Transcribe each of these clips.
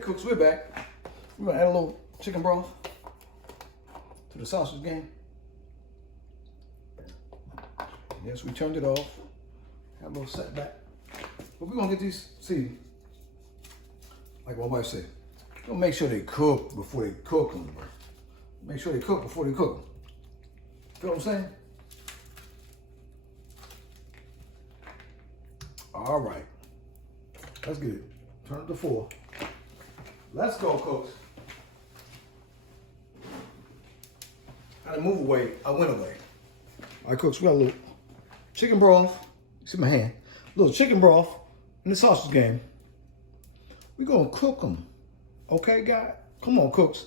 Cooks, we're back. We're gonna add a little chicken broth to the sausage game. Yes, we turned it off. Have a little setback. But we're gonna get these, see, like my wife said, we're gonna make sure they cook before they cook them. Make sure they cook before they cook them. Feel what I'm saying? All right. Let's get it. Turn it to 4. Let's go, Cooks. I didn't move away. I went away. All right, Cooks, we got a little chicken broth. See my hand? A little chicken broth in the sausage game. We're going to cook them. Okay, guys? Come on, Cooks.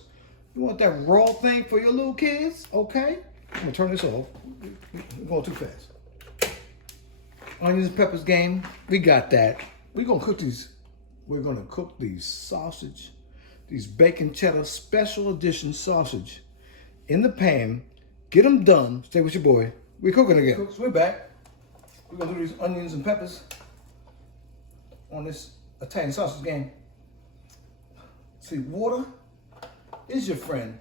You want that raw thing for your little kids? Okay? I'm going to turn this off. We're going too fast. Onions and peppers game. We got that. We're going to cook these. We're going to cook these sausage, these bacon cheddar special edition sausage in the pan. Get them done. Stay with your boy. We're cooking again. Cooks, we're back. We're going to do these onions and peppers on this Italian sausage game. See, water is your friend,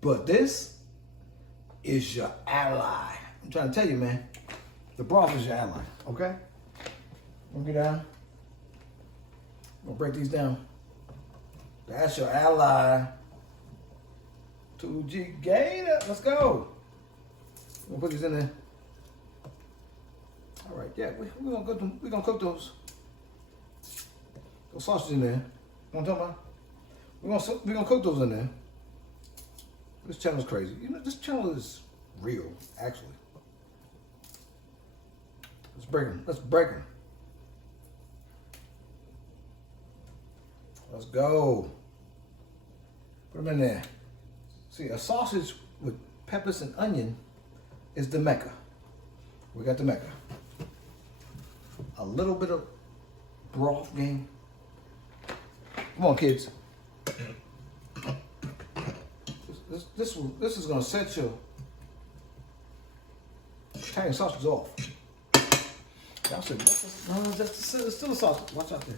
but this is your ally. I'm trying to tell you, man. The broth is your ally, okay? We'll get down. We'll break these down. That's your ally. 2G Gator. Let's go. We'll put these in there. All right, yeah, we're gonna cook them. We're gonna cook those sausages in there. You know what I'm talking about? We're gonna cook those in there. This channel's crazy. You know, this channel is real, actually. Let's break them. Let's break them. Let's go. Put them in there. See, a sausage with peppers and onion is the Mecca. We got the Mecca. A little bit of broth game. Come on, kids. This is gonna set your Italian sausage off. Y'all said, no, that's still a sausage. Watch out there.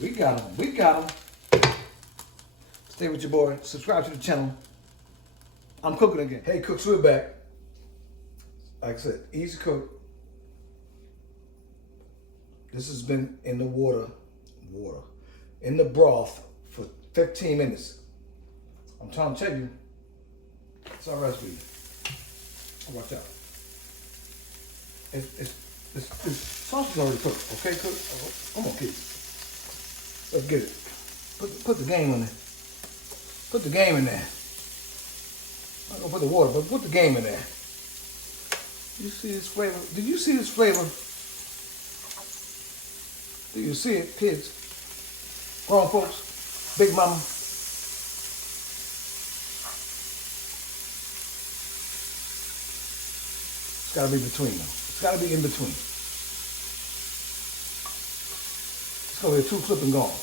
We got them. We got them. Stay with your boy. Subscribe to the channel. I'm cooking again. Hey, Cooks, we're back. Like I said, easy cook. This has been in the water, in the broth for 15 minutes. I'm trying to tell you, it's all right for you. Watch out. This sausage already cooked, okay, cook? Come on, kids. Let's get it. Put the game in there. Put the game in there. I'm not gonna put the water, but put the game in there. You see this flavor? Did you see this flavor? Do you see it, kids? Grown folks, big mama. It's gotta be between them. It's gotta be in between. It's gonna be a 2 clip and gone.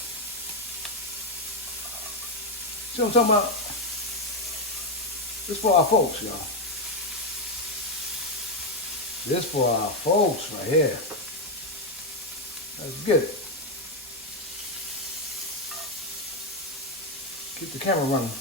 See what I'm talking about? This for our folks, y'all. This for our folks right here. Let's get it. Keep the camera running.